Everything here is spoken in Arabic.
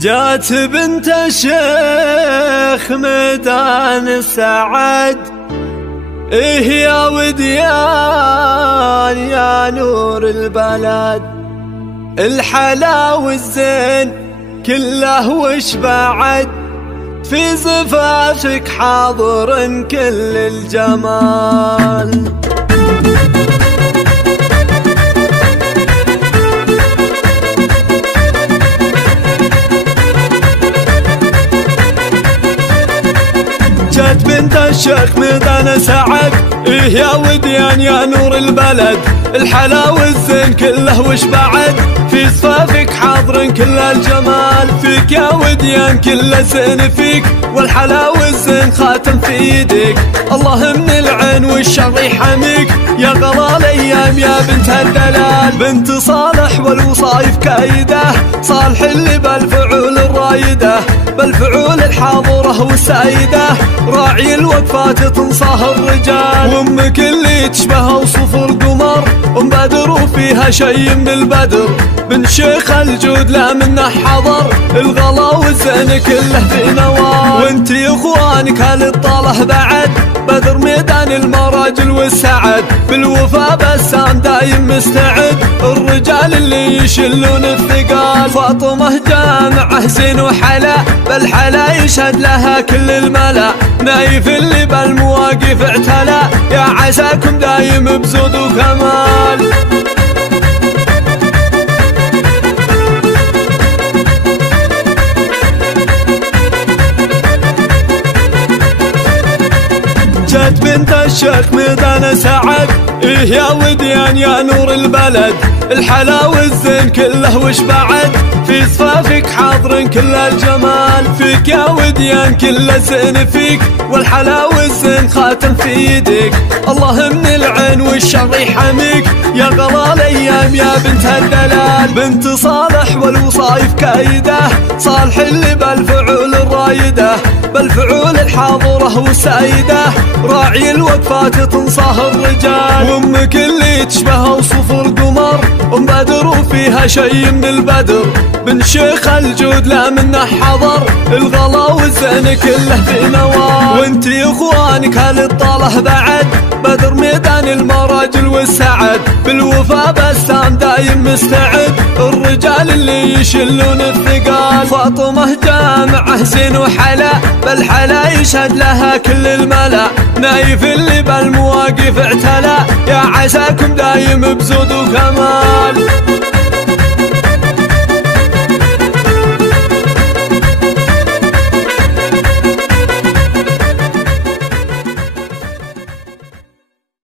جات بنت الشيخ ميدان السعد، إيه يا وديان يا نور البلد، الحلا والزين كله وش بعد، في زفافك حاضر كل الجمال. جات بنت الشيخ ميدان سعد، إيه يا وديان يا نور البلد، الحلا والزين كله وش بعد، في صفافك حاضر كل الجمال، فيك يا وديان كل زين فيك، والحلا والزين خاتم في ايدك، الله من العين والشر يحميك، يا غلا الايام يا بنت الدلال، بنت صالح والوصايف كايده، صالح اللي بالفعول الرايده، بالفعول الحاضره والسايده، راعي الوقفات تنصاه الرجال، وامك اللي تشبه وصفر قمر، ام بدر وفيها شي من البدر، بن شيخ الجود لا منه حضر، الغلا والزين كله في نوال، وانت يا اخوانك هالطاله بعد، بدر ميدان المراجل والسعد، بالوفا بسام دايم مستعد، الرجال اللي يشلون الثقال، فاطمه جامعه زين وحلا، بالحلا يشهد لها كل الملا، نايف اللي بالمواقف اعتلى، يا عساكم دايم بزود وكمال. جات بنت الشيخ ميدان سعد، إيه يا وديان يا نور البلد، الحلا والزين كله وش بعد، في صفافك حاضر كل الجمال، فيك يا وديان كل زين فيك، والحلا والزين خاتم في ايدك، الله من العين والشر يحميك، يا غلا الايام يا بنت الدلال، بنت صالح والوصايف كايده، صالح اللي بالفعول الرايده، بالفعول الحاضره والسايده، راعي الوقفات تنصاه الرجال، وامك اللي تشبه وصفر قمر، ام بدر وفيها شي من البدر، بن شيخ الجود لا منه حضر، الغلا والزين كله في نوال، وانت يا اخوانك هالطاله بعد، بدر ميدان المراجل والسعد، بالوفا بسام دايم مستعد، الرجال اللي يشلون الثقال، فاطمه جامعه زين وحلا، بالحلا يشهد لها كل الملا، نايف اللي بالمواقف اعتلى، يا عساكم دايم بزود وكمال.